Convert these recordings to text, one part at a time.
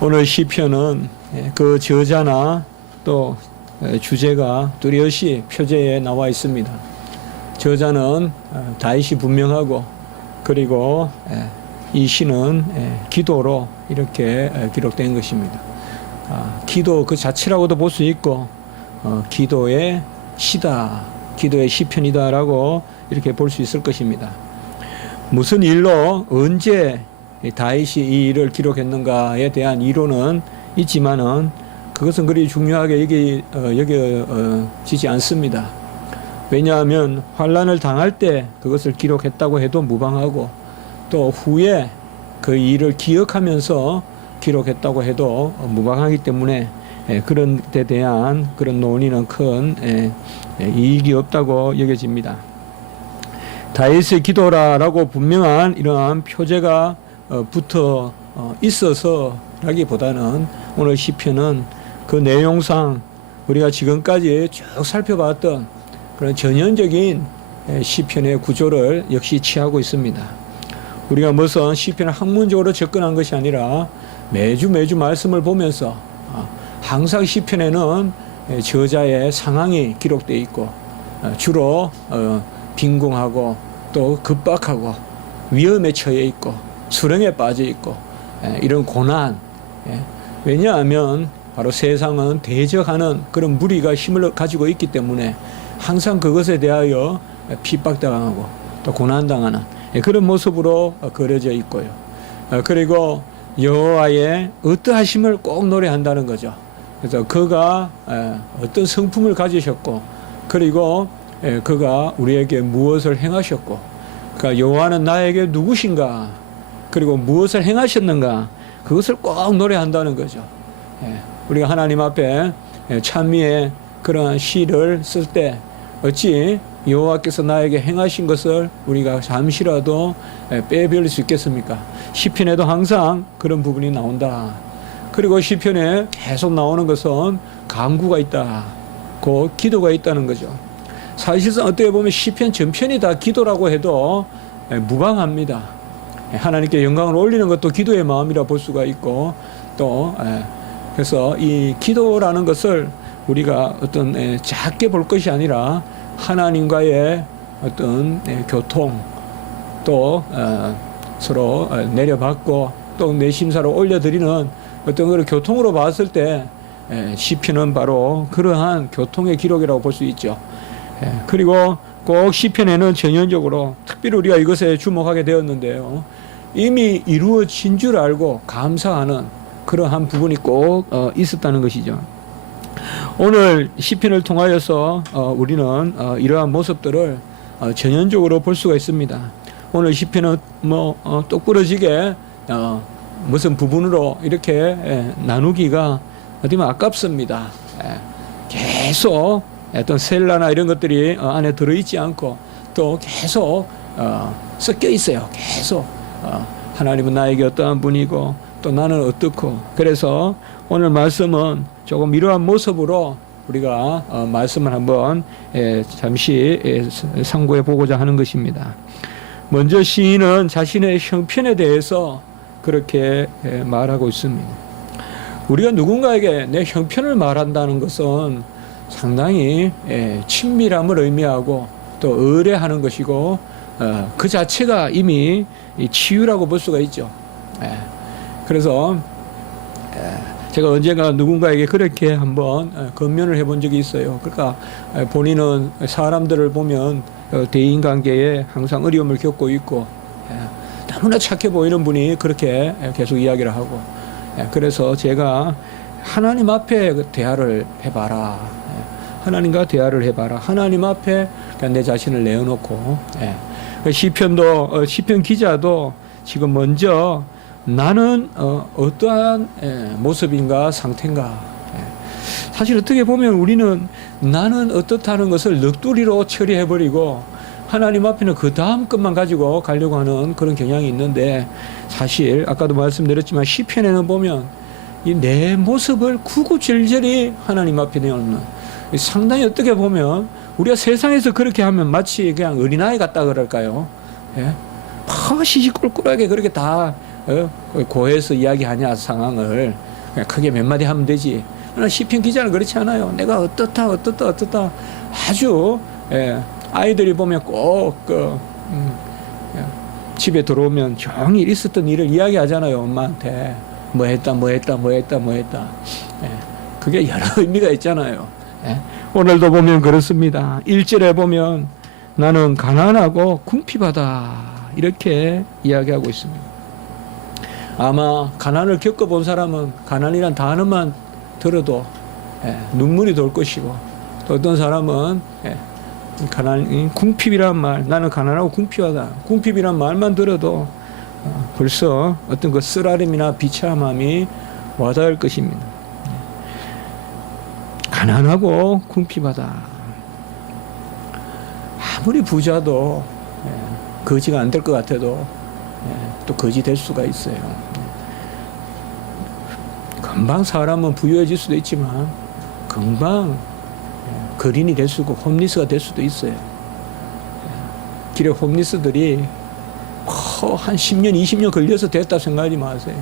오늘 시편은 그 저자나 또 주제가 뚜렷이 표제에 나와 있습니다. 저자는 다윗이 분명하고, 그리고 이 시는 기도로 이렇게 기록된 것입니다. 기도 그 자체라고도 볼 수 있고, 기도의 시다, 기도의 시편이다라고 이렇게 볼 수 있을 것입니다. 무슨 일로 언제 다윗이 이 일을 기록했는가에 대한 이론은 있지만은 그것은 그리 중요하게 여겨지지 않습니다. 왜냐하면 환난을 당할 때 그것을 기록했다고 해도 무방하고, 또 후에 그 일을 기억하면서 기록했다고 해도 무방하기 때문에 그런 데 대한 그런 논의는 큰 이익이 없다고 여겨집니다. 다윗의 기도라고 분명한 이러한 표제가 붙어 있어서라기보다는 오늘 시편은 그 내용상 우리가 지금까지 쭉 살펴봤던 그런 전형적인 시편의 구조를 역시 취하고 있습니다. 우리가 무슨 시편을 학문적으로 접근한 것이 아니라 매주 말씀을 보면서 항상 시편에는 저자의 상황이 기록되어 있고, 주로 빈궁하고 또 급박하고 위험에 처해 있고 수렁에 빠져 있고 이런 고난, 왜냐하면 바로 세상은 대적하는 그런 무리가 힘을 가지고 있기 때문에 항상 그것에 대하여 핍박당하고 또 고난당하는 그런 모습으로 그려져 있고요. 그리고 여호와의 어떠하심을 꼭 노래한다는 거죠. 그래서 그가 어떤 성품을 가지셨고, 그리고 그가 우리에게 무엇을 행하셨고, 그러니까 여호와는 나에게 누구신가, 그리고 무엇을 행하셨는가, 그것을 꼭 노래한다는 거죠. 우리가 하나님 앞에 찬미의 그러한 시를 쓸 때 어찌 여호와께서 나에게 행하신 것을 우리가 잠시라도 빼버릴 수 있겠습니까? 시편에도 항상 그런 부분이 나온다. 그리고 시편에 계속 나오는 것은 간구가 있다, 그 기도가 있다는 거죠. 사실상 어떻게 보면 시편 전편이 다 기도라고 해도 무방합니다. 하나님께 영광을 올리는 것도 기도의 마음이라 볼 수가 있고, 또 그래서 이 기도라는 것을 우리가 어떤 작게 볼 것이 아니라 하나님과의 어떤 교통, 또 서로 내려받고 또 내심사로 올려드리는 어떤 그런 교통으로 봤을 때 시편은 바로 그러한 교통의 기록이라고 볼 수 있죠. 그리고 꼭 시편에는 전형적으로 특별히 우리가 이것에 주목하게 되었는데요, 이미 이루어진 줄 알고 감사하는 그러한 부분이 꼭 있었다는 것이죠. 오늘 시편을 통하여서 우리는 이러한 모습들을 전형적으로 볼 수가 있습니다. 오늘 시편은 똑부러지게 무슨 부분으로 이렇게 나누기가 어디면 아깝습니다. 계속 어떤 셀라나 이런 것들이 안에 들어있지 않고 또 계속 섞여 있어요. 계속 하나님은 나에게 어떠한 분이고 또 나는 어떻고, 그래서 오늘 말씀은 조금 이러한 모습으로 우리가 말씀을 한번 잠시 상고해 보고자 하는 것입니다. 먼저 시인은 자신의 형편에 대해서 그렇게 말하고 있습니다. 우리가 누군가에게 내 형편을 말한다는 것은 상당히 친밀함을 의미하고 또 의뢰하는 것이고, 그 자체가 이미 치유라고 볼 수가 있죠. 그래서 제가 언젠가 누군가에게 그렇게 한번 건면을 해본 적이 있어요. 그러니까 본인은 사람들을 보면 대인관계에 항상 어려움을 겪고 있고 너무나 착해 보이는 분이 그렇게 계속 이야기를 하고, 그래서 제가 하나님 앞에 대화를 해봐라, 하나님과 대화를 해봐라, 하나님 앞에 내 자신을 내어놓고, 시편도 시편 기자도 지금 먼저 나는 어떠한 모습인가, 상태인가. 사실 어떻게 보면 우리는 나는 어떻다는 것을 넋두리로 처리해버리고 하나님 앞에는 그 다음 것만 가지고 가려고 하는 그런 경향이 있는데, 사실 아까도 말씀드렸지만 시편에는 보면 이 내 모습을 구구절절히 하나님 앞에 내놓는, 상당히 어떻게 보면 우리가 세상에서 그렇게 하면 마치 그냥 어린아이 같다 그럴까요? 시시콜콜하게 그렇게 다 고해서 이야기하냐 상황을 그냥 크게 몇 마디 하면 되지. 그러나 시편 기자는 그렇지 않아요. 내가 어떻다 아주 아이들이 보면 꼭 집에 들어오면 종일 있었던 일을 이야기하잖아요. 엄마한테 뭐 했다. 그게 여러 의미가 있잖아요. 오늘도 보면 그렇습니다. 1절에 보면 나는 가난하고 궁핍하다 이렇게 이야기하고 있습니다. 아마 가난을 겪어본 사람은 가난이란 단어만 들어도 눈물이 돌 것이고, 또 어떤 사람은 궁핍이란 말, 나는 가난하고 궁핍하다, 궁핍이란 말만 들어도 벌써 어떤 그 쓰라림이나 비참함이 와닿을 것입니다. 가난하고 궁핍하다. 아무리 부자도 거지가 안 될 것 같아도 또 거지 될 수가 있어요. 금방 사람은 부유해질 수도 있지만 금방 거린이 될 수고 홈리스가 될 수도 있어요. 길에 홈리스들이 한 10년, 20년 걸려서 됐다 생각하지 마세요.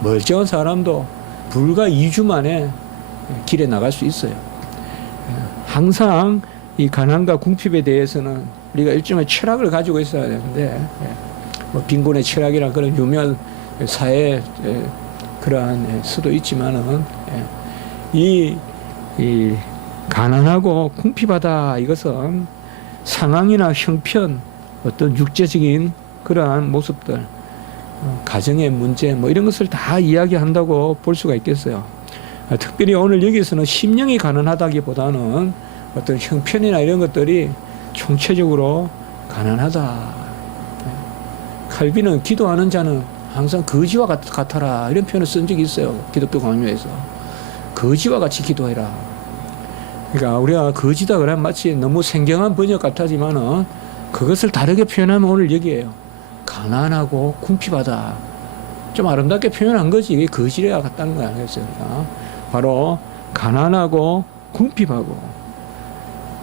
멀쩡한 사람도 불과 2주 만에 길에 나갈 수 있어요. 항상 이 가난과 궁핍에 대해서는 우리가 일종의 철학을 가지고 있어야 되는데, 뭐 빈곤의 철학이란 그런 유명한 사회 그러한 수도 있지만은 이 가난하고 궁핍하다 이것은 상황이나 형편, 어떤 육체적인 그러한 모습들, 가정의 문제 뭐 이런 것을 다 이야기한다고 볼 수가 있겠어요. 특별히 오늘 여기서는 심령이 가난하다기보다는 어떤 형편이나 이런 것들이 총체적으로 가난하다. 칼빈은 기도하는 자는 항상 거지와 같아라 이런 표현을 쓴 적이 있어요. 기독교 강요에서 거지와 같이 기도해라. 그러니까 우리가 거지다 그러면 마치 너무 생경한 번역 같아지만은 그것을 다르게 표현하면 오늘 여기에요. 가난하고 궁핍하다. 좀 아름답게 표현한 거지. 이게 거지래야 같다는 거야. 그래서 바로 가난하고 궁핍하고.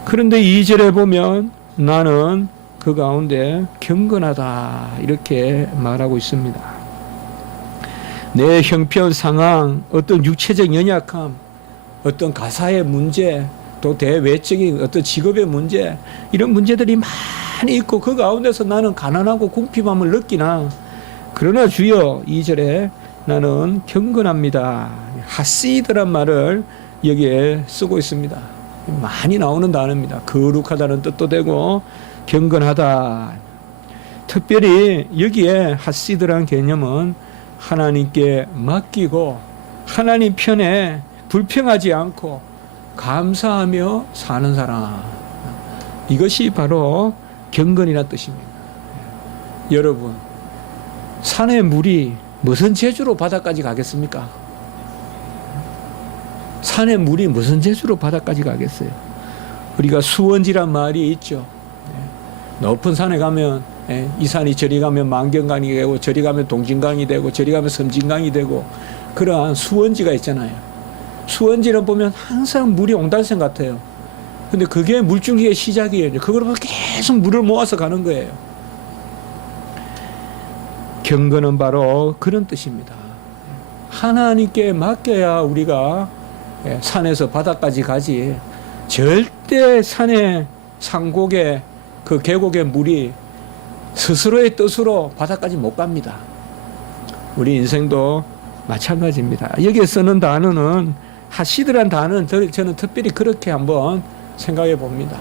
그런데 2절에 보면 나는 그 가운데 경건하다 이렇게 말하고 있습니다. 내 형편 상황, 어떤 육체적 연약함, 어떤 가사의 문제, 또 대외적인 어떤 직업의 문제, 이런 문제들이 많이 있고 그 가운데서 나는 가난하고 궁핍함을 느끼나, 그러나 주여 2절에 나는 경건합니다. 하시드란 말을 여기에 쓰고 있습니다. 많이 나오는 단어입니다. 거룩하다는 뜻도 되고 경건하다. 특별히 여기에 하시드란 개념은 하나님께 맡기고 하나님 편에 불평하지 않고 감사하며 사는 사람, 이것이 바로 경건이라는 뜻입니다. 여러분, 산의 물이 무슨 재주로 바다까지 가겠습니까? 산의 물이 무슨 재주로 바다까지 가겠어요? 우리가 수원지란 말이 있죠. 높은 산에 가면 이 산이 저리 가면 만경강이 되고 저리 가면 동진강이 되고 저리 가면 섬진강이 되고 그러한 수원지가 있잖아요. 수원지를 보면 항상 물이 옹달샘 같아요. 근데 그게 물줄기의 시작이에요. 그걸로 계속 물을 모아서 가는 거예요. 경건은 바로 그런 뜻입니다. 하나님께 맡겨야 우리가 산에서 바다까지 가지, 절대 산의 산곡의 그 계곡의 물이 스스로의 뜻으로 바다까지 못 갑니다. 우리 인생도 마찬가지입니다. 여기에 쓰는 단어는 하시드란 단어는 저는 특별히 그렇게 한번 생각해 봅니다.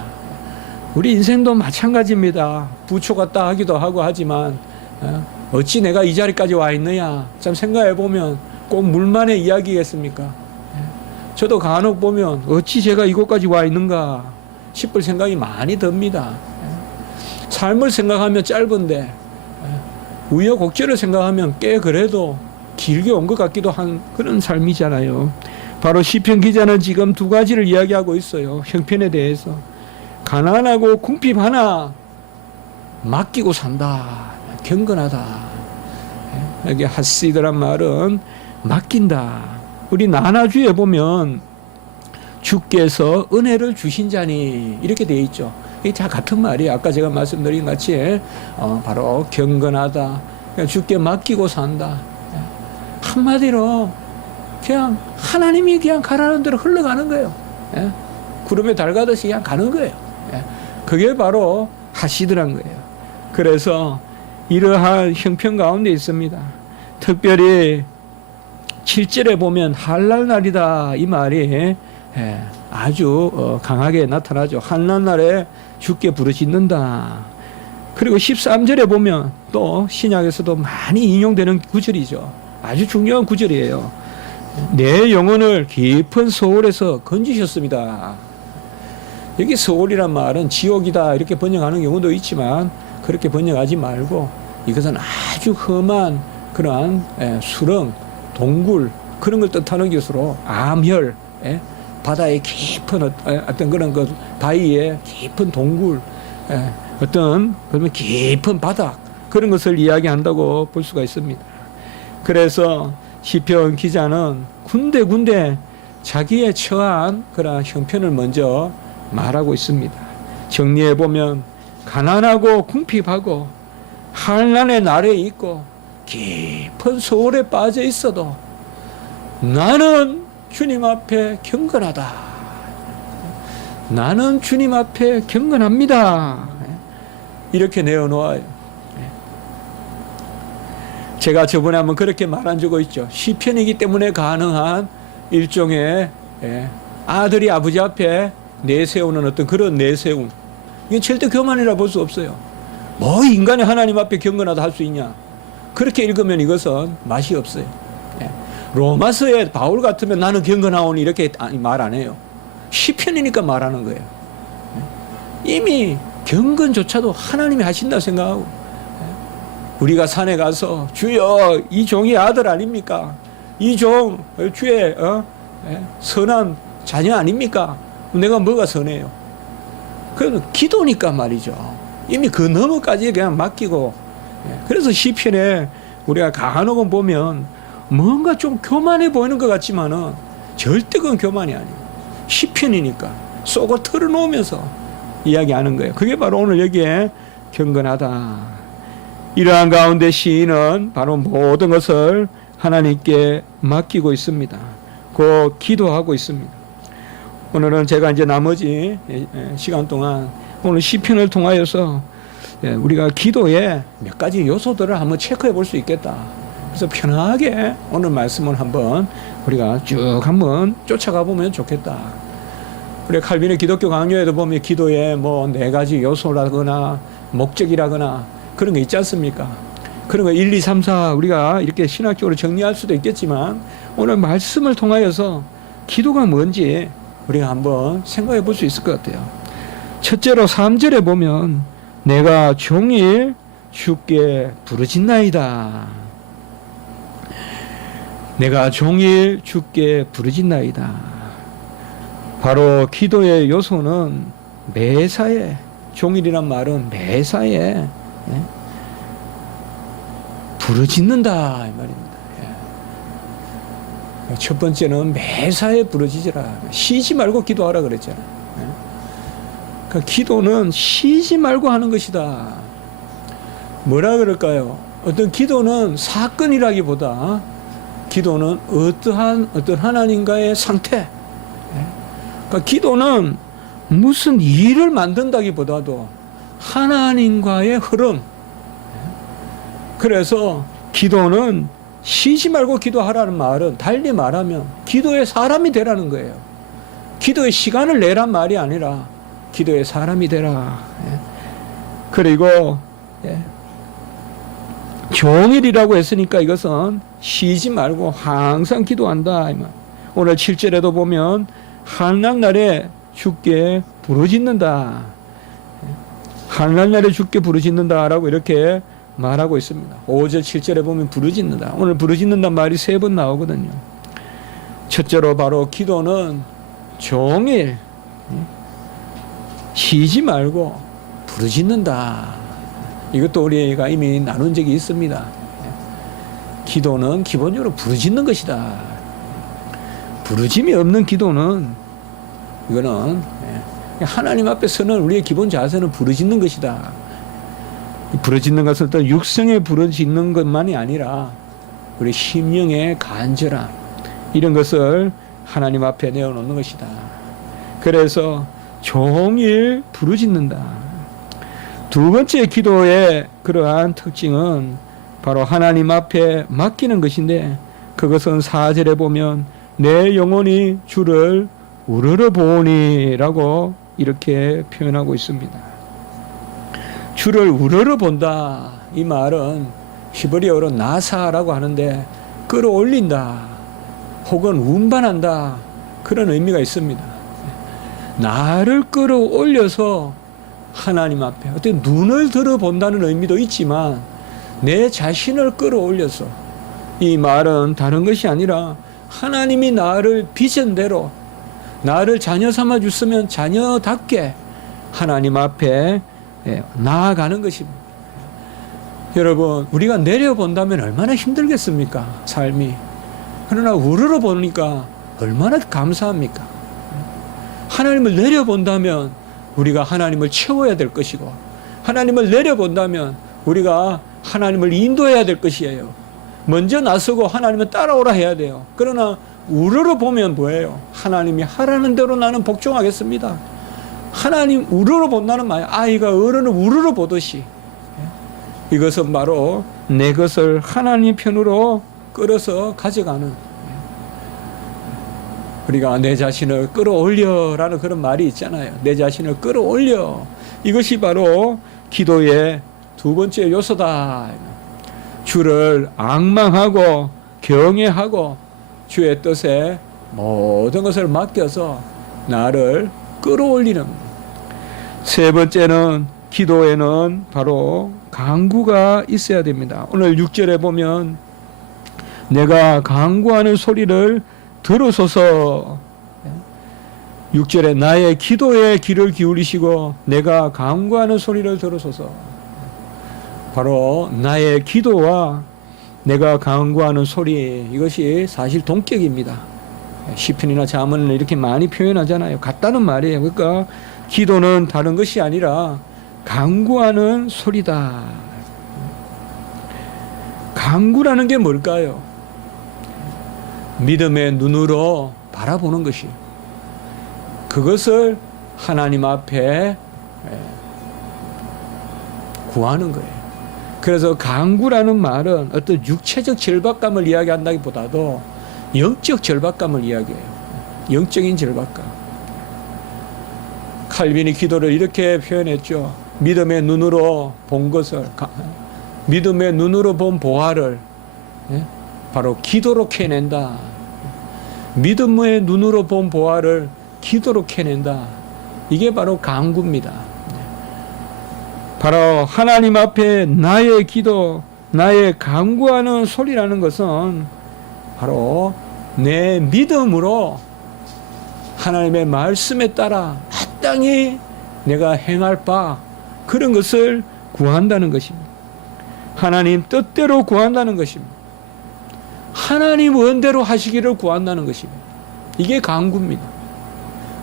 우리 인생도 마찬가지입니다. 부초 같다 하기도 하고 하지만 어찌 내가 이 자리까지 와 있느냐 참 생각해 보면 꼭 물만의 이야기겠습니까? 저도 간혹 보면 어찌 제가 이곳까지 와 있는가 싶을 생각이 많이 듭니다. 삶을 생각하면 짧은데 우여곡절을 생각하면 꽤 그래도 길게 온 것 같기도 한 그런 삶이잖아요. 바로 시편 기자는 지금 두 가지를 이야기하고 있어요. 형편에 대해서. 가난하고 궁핍하나 맡기고 산다. 경건하다. 여기 하시드란 말은 맡긴다. 우리 나나주에 보면 주께서 은혜를 주신 자니 이렇게 되어 있죠. 이게 다 같은 말이에요. 아까 제가 말씀드린 같이 바로 경건하다, 그냥 주께 맡기고 산다. 한마디로 그냥 하나님이 그냥 가라는 대로 흘러가는 거예요. 구름에 달 가듯이 그냥 가는 거예요. 그게 바로 하시더란 거예요. 그래서 이러한 형편 가운데 있습니다. 특별히 7절에 보면 한날 날이다 이 말이 아주 강하게 나타나죠. 한날 날에 주께 부르짖는다. 그리고 13절에 보면 또 신약에서도 많이 인용되는 구절이죠. 아주 중요한 구절이에요. 내 영혼을 깊은 소홀에서 건지셨습니다. 여기 소홀이란 말은 지옥이다 이렇게 번역하는 경우도 있지만 그렇게 번역하지 말고 이것은 아주 험한 그러한 수렁, 동굴 그런 걸 뜻하는 것으로 암혈, 바다의 깊은 어떤 그런 그 바위의 깊은 동굴, 어떤 그러면 깊은 바닥 그런 것을 이야기한다고 볼 수가 있습니다. 그래서 시편 기자는 군데군데 자기의 처한 그런 형편을 먼저 말하고 있습니다. 정리해 보면 가난하고 궁핍하고 환난의 날에 있고 깊은 소홀에 빠져 있어도 나는 주님 앞에 경건하다. 나는 주님 앞에 경건합니다. 이렇게 내어놓아요. 제가 저번에 한번 그렇게 말한 적이 있죠. 시편이기 때문에 가능한 일종의 아들이 아버지 앞에 내세우는 어떤 그런 내세움. 이게 절대 교만이라 볼 수 없어요. 뭐 인간이 하나님 앞에 경건하다 할 수 있냐. 그렇게 읽으면 이것은 맛이 없어요. 로마서에 바울 같으면 나는 경건하오니 이렇게 말 안 해요. 시편이니까 말하는 거예요. 이미 경건조차도 하나님이 하신다 생각하고 우리가 산에 가서 주여 이 종이 아들 아닙니까? 이 종 주의 선한 자녀 아닙니까? 내가 뭐가 선해요? 그건 기도니까 말이죠. 이미 그 너머까지 그냥 맡기고 그래서 시편에 우리가 간혹은 보면 뭔가 좀 교만해 보이는 것 같지만은 절대 그건 교만이 아니에요. 시편이니까 쏘고 털어놓으면서 이야기하는 거예요. 그게 바로 오늘 여기에 경건하다. 이러한 가운데 시인은 바로 모든 것을 하나님께 맡기고 있습니다. 그 기도하고 있습니다. 오늘은 제가 이제 나머지 시간 동안 오늘 시편을 통하여서 우리가 기도의 몇 가지 요소들을 한번 체크해 볼 수 있겠다. 그래서 편하게 오늘 말씀을 한번 우리가 쭉 한번 쫓아가 보면 좋겠다. 우리 칼빈의 기독교 강요에도 보면 기도의 뭐 4가지 요소라거나 목적이라거나 그런 거 있지 않습니까? 그런 거 1, 2, 3, 4 우리가 이렇게 신학적으로 정리할 수도 있겠지만 오늘 말씀을 통하여서 기도가 뭔지 우리가 한번 생각해 볼 수 있을 것 같아요. 첫째로 3절에 보면 내가 종일 주께 부르짖나이다. 내가 종일 주께 부르짖나이다. 바로 기도의 요소는 매사에 종일이란 말은 매사에 부르짖는다 이 말입니다. 첫 번째는 매사에 부르짖으라. 쉬지 말고 기도하라 그랬잖아요. 그러니까 기도는 쉬지 말고 하는 것이다. 뭐라 그럴까요? 어떤 기도는 사건이라기보다 기도는 어떠한 하나님과의 상태. 그러니까 기도는 무슨 일을 만든다기보다도 하나님과의 흐름. 그래서 기도는 쉬지 말고 기도하라는 말은 달리 말하면 기도의 사람이 되라는 거예요. 기도의 시간을 내란 말이 아니라 기도의 사람이 되라. 그리고 종일이라고 했으니까 이것은 쉬지 말고 항상 기도한다. 오늘 7절에도 보면 한날날에 주께 부르짖는다. 한날날에 주께 부르짖는다라고 이렇게 말하고 있습니다. 5절 7절에 보면 부르짖는다. 오늘 부르짖는다 말이 3번 나오거든요. 첫째로 바로 기도는 종일 쉬지 말고 부르짖는다. 이것도 우리가 이미 나눈 적이 있습니다. 기도는 기본적으로 부르짖는 것이다. 부르짐이 없는 기도는 이거는 하나님 앞에 서는 우리의 기본 자세는 부르짖는 것이다. 부르짖는 것은 또 육성에 부르짖는 것만이 아니라 우리 심령의 간절함, 이런 것을 하나님 앞에 내어놓는 것이다. 그래서 종일 부르짖는다. 두 번째 기도의 그러한 특징은 바로 하나님 앞에 맡기는 것인데, 그것은 4절에 보면 내 영혼이 주를 우러러 보오니 라고 이렇게 표현하고 있습니다. 주를 우러러 본다, 이 말은 히브리어로 나사라고 하는데 끌어올린다 혹은 운반한다, 그런 의미가 있습니다. 나를 끌어올려서 하나님 앞에, 어떻게 눈을 들어본다는 의미도 있지만 내 자신을 끌어올려서, 이 말은 다른 것이 아니라 하나님이 나를 비전대로 나를 자녀 삼아 주시면 자녀답게 하나님 앞에 나아가는 것입니다. 여러분, 우리가 내려본다면 얼마나 힘들겠습니까? 삶이. 그러나 우러러 보니까 얼마나 감사합니까? 하나님을 내려본다면 우리가 하나님을 채워야 될 것이고, 하나님을 내려본다면 우리가 하나님을 인도해야 될 것이에요. 먼저 나서고 하나님을 따라오라 해야 돼요. 그러나 우러러 보면 뭐예요? 하나님이 하라는 대로 나는 복종하겠습니다. 하나님 우러러 본다는 말, 아이가 어른을 우러러 보듯이, 이것은 바로 내 것을 하나님 편으로 끌어서 가져가는, 우리가 내 자신을 끌어올려라는 그런 말이 있잖아요. 내 자신을 끌어올려, 이것이 바로 기도의 두 번째 요소다. 주를 앙망하고 경외하고 주의 뜻에 모든 것을 맡겨서 나를 끌어올리는. 세 번째는, 기도에는 바로 간구가 있어야 됩니다. 오늘 6절에 보면 내가 간구하는 소리를 들으소서. 6절에 나의 기도에 귀를 기울이시고 내가 간구하는 소리를 들으소서. 바로 나의 기도와 내가 간구하는 소리, 이것이 사실 동격입니다. 시편이나 잠언은 이렇게 많이 표현하잖아요. 같다는 말이에요. 그러니까 기도는 다른 것이 아니라 간구하는 소리다. 간구라는 게 뭘까요? 믿음의 눈으로 바라보는 것이에요. 그것을 하나님 앞에 구하는 거예요. 그래서 간구라는 말은 어떤 육체적 절박감을 이야기한다기보다도 영적 절박감을 이야기해요. 영적인 절박감. 칼빈이 기도를 이렇게 표현했죠. 믿음의 눈으로 본 것을, 믿음의 눈으로 본 보화를 바로 기도로 캐낸다. 믿음의 눈으로 본 보화를 기도로 캐낸다. 이게 바로 간구입니다. 바로 하나님 앞에 나의 기도, 나의 간구하는 소리라는 것은 바로 내 믿음으로 하나님의 말씀에 따라 마땅히 내가 행할 바, 그런 것을 구한다는 것입니다. 하나님 뜻대로 구한다는 것입니다. 하나님 원대로 하시기를 구한다는 것입니다. 이게 간구입니다.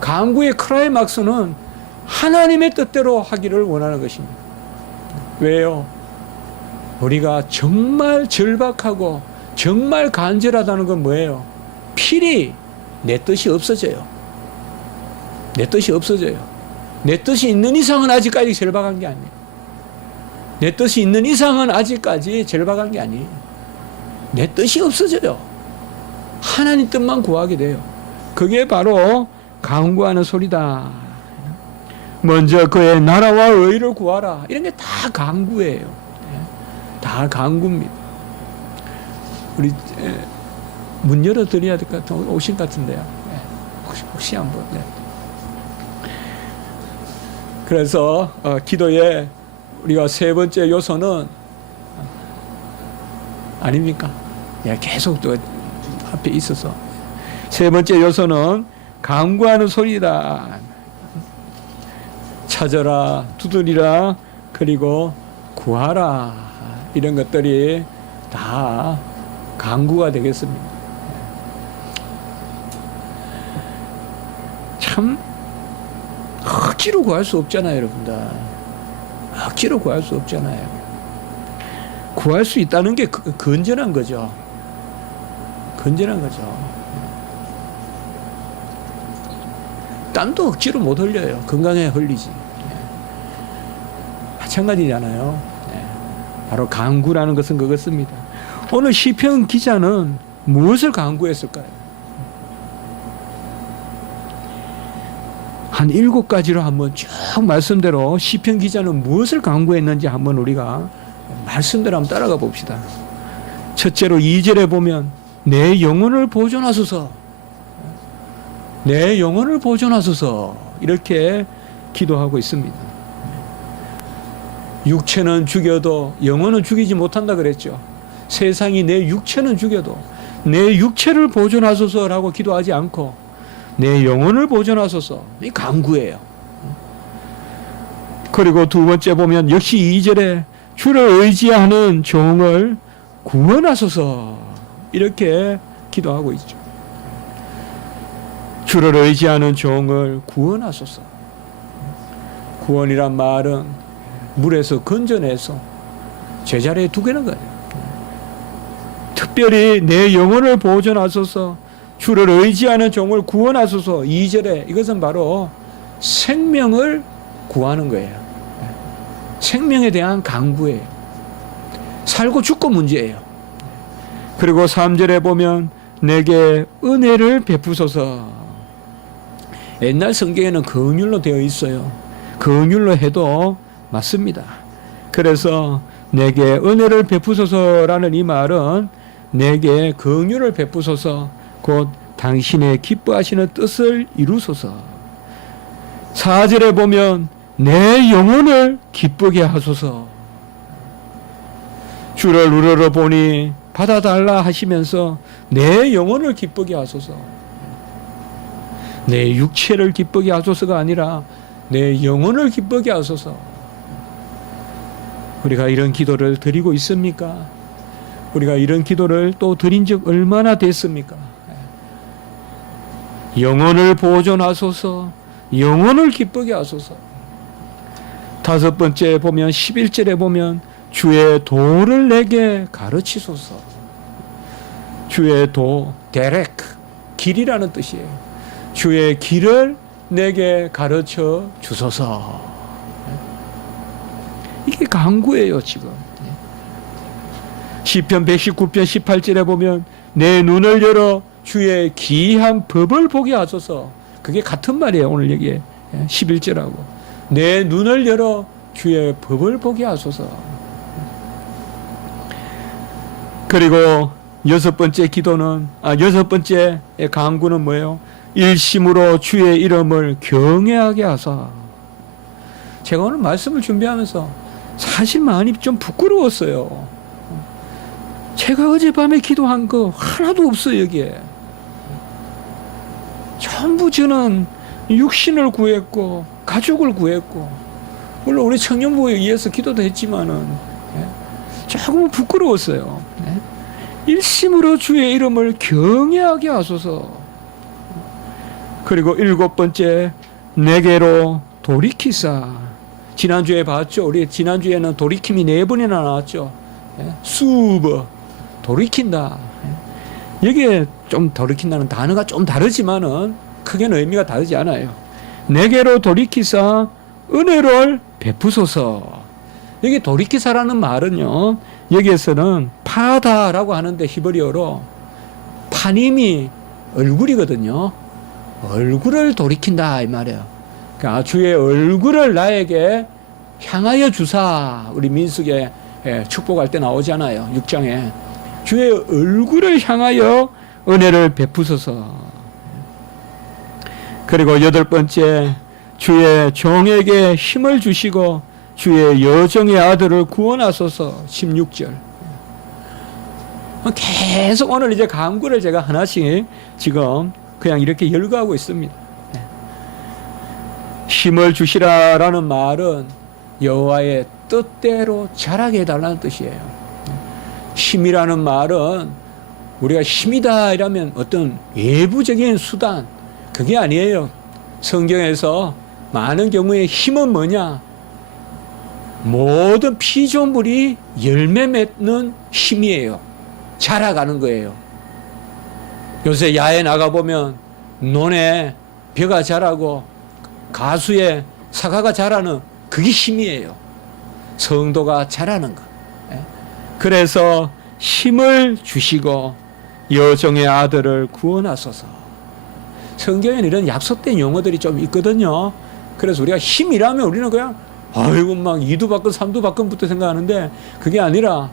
간구의 클라이막스는 하나님의 뜻대로 하기를 원하는 것입니다. 왜요? 우리가 정말 절박하고 정말 간절하다는 건 뭐예요? 필히 내 뜻이 없어져요. 내 뜻이 없어져요. 내 뜻이 있는 이상은 아직까지 절박한 게 아니에요. 내 뜻이 있는 이상은 아직까지 절박한 게 아니에요. 내 뜻이 없어져요. 하나님 뜻만 구하게 돼요. 그게 바로 간구하는 소리다. 먼저 그의 나라와 의를 구하라. 이런 게 다 간구예요. 다 간구입니다. 우리 문 열어드려야 될 것 같은, 오신 것 같은데요. 혹시 한번. 그래서 기도의 우리가 세 번째 요소는 아닙니까? 계속 또 앞에 있어서 세 번째 요소는 간구하는 소리다. 찾아라, 두드리라, 그리고 구하라. 이런 것들이 다 간구가 되겠습니다. 참 억지로 구할 수 없잖아요, 여러분들. 억지로 구할 수 없잖아요. 구할 수 있다는 게 건전한 거죠. 건전한 거죠. 땀도 억지로 못 흘려요. 건강에 흘리지. 마찬가지잖아요. 바로 간구라는 것은 그것입니다. 오늘 시편 기자는 무엇을 간구했을까요? 한 7가지로 한번 쭉 말씀대로 시편 기자는 무엇을 간구했는지 한번 우리가 말씀대로 한번 따라가 봅시다. 첫째로 2절에 보면 내 영혼을 보존하소서, 내 영혼을 보존하소서 이렇게 기도하고 있습니다. 육체는 죽여도 영혼은 죽이지 못한다 그랬죠. 세상이 내 육체는 죽여도 내 육체를 보존하소서라고 기도하지 않고 내 영혼을 보존하소서, 이 간구예요. 그리고 두 번째 보면 역시 2절에 주를 의지하는 종을 구원하소서 이렇게 기도하고 있죠. 주를 의지하는 종을 구원하소서. 구원이란 말은 물에서 건져내서 제자리에 두게는 거예요. 특별히 내 영혼을 보존하소서, 주를 의지하는 종을 구원하소서. 2절에 이것은 바로 생명을 구하는 거예요. 생명에 대한 간구예요. 살고 죽고 문제예요. 그리고 3절에 보면 내게 은혜를 베푸소서. 옛날 성경에는 긍휼로 되어 있어요. 긍휼로 해도 맞습니다. 그래서 내게 은혜를 베푸소서라는 이 말은 내게 긍휼을 베푸소서, 곧 당신의 기뻐하시는 뜻을 이루소서. 4절에 보면 내 영혼을 기쁘게 하소서. 주를 우러러 보니 받아달라 하시면서 내 영혼을 기쁘게 하소서. 내 육체를 기쁘게 하소서가 아니라 내 영혼을 기쁘게 하소서. 우리가 이런 기도를 드리고 있습니까? 우리가 이런 기도를 또 드린 적 얼마나 됐습니까? 영혼을 보존하소서, 영혼을 기쁘게 하소서. 5번째 보면 11절에 보면 주의 도를 내게 가르치소서. 주의 도, 데렉, 길이라는 뜻이에요. 주의 길을 내게 가르쳐 주소서. 이게 간구예요, 지금. 시편 119편 18절에 보면 내 눈을 열어 주의 기이한 법을 보게 하소서. 그게 같은 말이에요, 오늘 여기에 11절하고. 내 눈을 열어 주의 법을 보게 하소서. 그리고 6번째 기도는, 6번째 간구는 뭐예요? 일심으로 주의 이름을 경외하게 하사. 제가 오늘 말씀을 준비하면서 사실 마음이 좀 부끄러웠어요. 제가 어젯밤에 기도한 거 하나도 없어요, 여기에. 전부 저는 육신을 구했고 가족을 구했고, 물론 우리 청년부에 의해서 기도도 했지만은 조금 부끄러웠어요. 일심으로 주의 이름을 경외하게 하소서. 그리고 7번째 내게로 돌이키사. 지난주에 봤죠. 우리 지난주에는 돌이킴이 4번이나 나왔죠. 수버, 돌이킨다. 여기에 좀 돌이킨다는 단어가 좀 다르지만은 크게는 의미가 다르지 않아요. 내게로 돌이키사 은혜를 베푸소서. 여기 돌이키사라는 말은요, 여기에서는 파다라고 하는데 히브리어로 파님이 얼굴이거든요. 얼굴을 돌이킨다 이 말이에요. 그러니까 주의 얼굴을 나에게 향하여 주사. 우리 민수기에 축복할 때 나오잖아요. 6장에 주의 얼굴을 향하여 은혜를 베푸소서. 그리고 8번째 주의 종에게 힘을 주시고 주의 여정의 아들을 구원하소서. 16절. 계속 오늘 이제 간구를 제가 하나씩 지금 그냥 이렇게 열거하고 있습니다. 힘을 주시라라는 말은 여호와의 뜻대로 자라게 해달라는 뜻이에요. 힘이라는 말은 우리가 힘이다 이라면 어떤 외부적인 수단, 그게 아니에요. 성경에서 많은 경우에 힘은 뭐냐? 모든 피조물이 열매 맺는 힘이에요. 자라가는 거예요. 요새 야외 나가보면 논에 벼가 자라고 가수에 사과가 자라는 그게 힘이에요. 성도가 자라는 것. 그래서 힘을 주시고 여종의 아들을 구원하소서. 성경에는 이런 약속된 용어들이 좀 있거든요. 그래서 우리가 힘이라면 우리는 그냥 아이고 막 이두박근 삼두박근부터 생각하는데 그게 아니라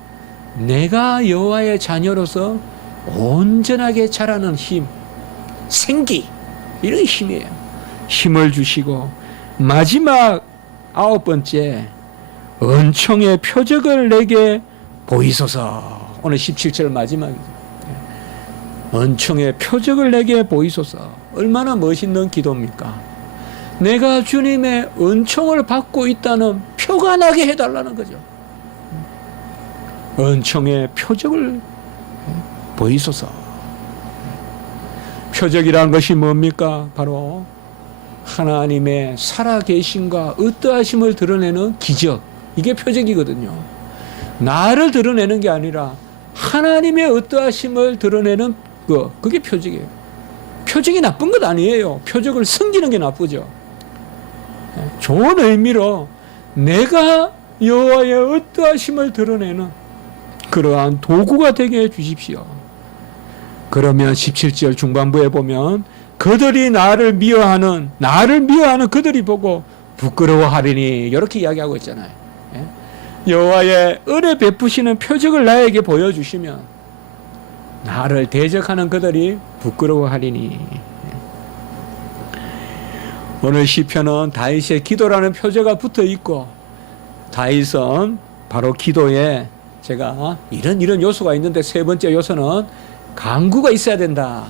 내가 여호와의 자녀로서 온전하게 자라는 힘, 생기, 이런 힘이에요. 힘을 주시고 마지막 9번째, 은총의 표적을 내게 보이소서. 오늘 17절 마지막이죠. 은총의 표적을 내게 보이소서. 얼마나 멋있는 기도입니까? 내가 주님의 은총을 받고 있다는 표가 나게 해달라는 거죠. 은총의 표적을 보이소서. 표적이란 것이 뭡니까? 바로 하나님의 살아계심과 어떠하심을 드러내는 기적. 이게 표적이거든요. 나를 드러내는 게 아니라 하나님의 어떠하심을 드러내는 거, 그게 표적이에요. 표적이 나쁜 것 아니에요. 표적을 숨기는 게 나쁘죠. 좋은 의미로 내가 여호와의 어떠하심을 드러내는 그러한 도구가 되게 해 주십시오. 그러면 17절 중반부에 보면 그들이 나를 미워하는 그들이 보고 부끄러워하리니 이렇게 이야기하고 있잖아요. 여호와의 은혜 베푸시는 표적을 나에게 보여주시면 나를 대적하는 그들이 부끄러워하리니. 오늘 시편은 다윗의 기도라는 표제가 붙어 있고, 다윗은 바로 기도에 제가 이런 요소가 있는데 세 번째 요소는 간구가 있어야 된다.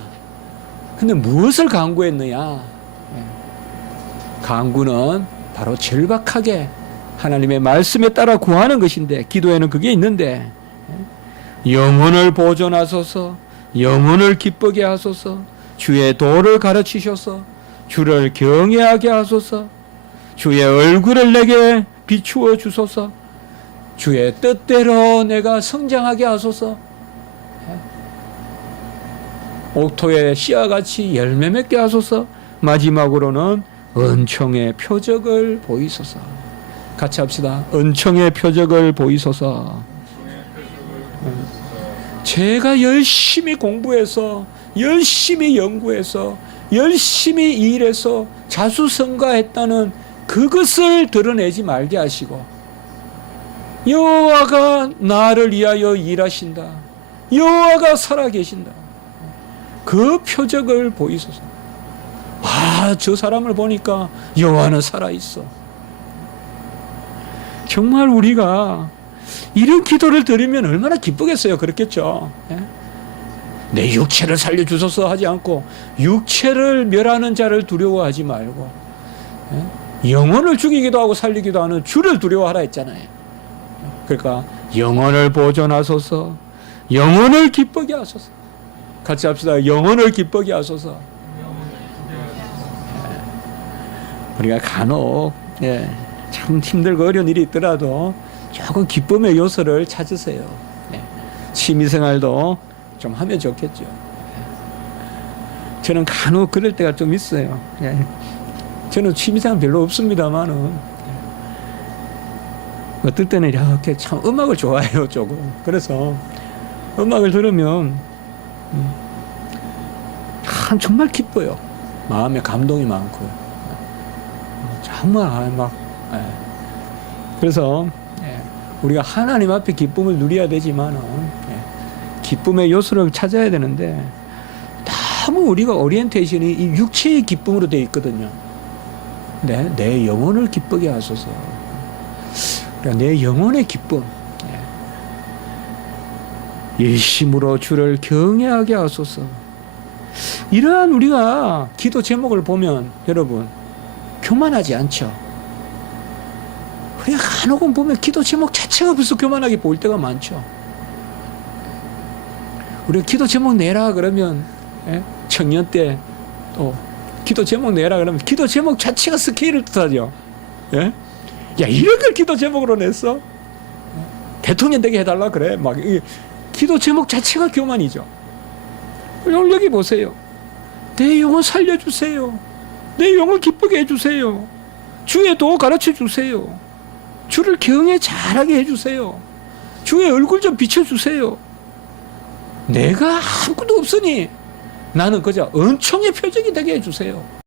근데 무엇을 간구했느냐? 간구는 바로 절박하게 하나님의 말씀에 따라 구하는 것인데, 기도에는 그게 있는데, 영혼을 보존하소서, 영혼을 기쁘게 하소서, 주의 도를 가르치셔서 주를 경외하게 하소서, 주의 얼굴을 내게 비추어 주소서, 주의 뜻대로 내가 성장하게 하소서, 옥토의 씨앗같이 열매 맺게 하소서, 마지막으로는 은총의 표적을 보이소서. 같이 합시다. 은총의 표적을 보이소서. 제가 열심히 공부해서, 열심히 연구해서, 열심히 일해서 자수성가했다는 그것을 드러내지 말게 하시고, 여호와가 나를 위하여 일하신다, 여호와가 살아계신다, 그 표적을 보이소서. 와, 저 사람을 보니까 여호와는 살아있어. 정말 우리가 이런 기도를 드리면 얼마나 기쁘겠어요. 그렇겠죠. 내 육체를 살려주소서 하지 않고 육체를 멸하는 자를 두려워하지 말고 영혼을 죽이기도 하고 살리기도 하는 주를 두려워하라 했잖아요. 그러니까 영혼을 보존하소서, 영혼을 기쁘게 하소서. 같이 합시다. 영혼을 기쁘게 하소서. 우리가 간혹 참 힘들고 어려운 일이 있더라도 조금 기쁨의 요소를 찾으세요. 취미생활도 좀 하면 좋겠죠. 저는 간혹 그럴 때가 좀 있어요. 저는 취미생활 별로 없습니다만은 어떨 때는 이렇게 참 음악을 좋아해요. 조금. 그래서 음악을 들으면 참 정말 기뻐요. 마음에 감동이 많고 정말 막 그래서 우리가 하나님 앞에 기쁨을 누려야 되지만은 기쁨의 요소를 찾아야 되는데 너무 우리가 오리엔테이션이 이 육체의 기쁨으로 되어 있거든요. 내 영혼을 기쁘게 하소서. 그러니까 내 영혼의 기쁨, 일심으로 주를 경외하게 하소서. 이러한 우리가 기도 제목을 보면 여러분 교만하지 않죠. 우리가 간혹은 보면 기도 제목 자체가 벌써 교만하게 보일 때가 많죠. 우리가 기도 제목 내라 그러면 청년 때 또 기도 제목 내라 그러면 기도 제목 자체가 스케일을 뜻하죠. 야, 이런 걸 기도 제목으로 냈어? 대통령 되게 해달라 그래. 막 이 기도 제목 자체가 교만이죠. 오늘 여기 보세요. 내 영혼 살려주세요. 내 영혼 기쁘게 해주세요. 주의 도 가르쳐 주세요. 주를 경외 잘하게 해주세요. 주의 얼굴 좀 비춰주세요. 내가 아무것도 없으니 나는 그저 은총의 표적이 되게 해주세요.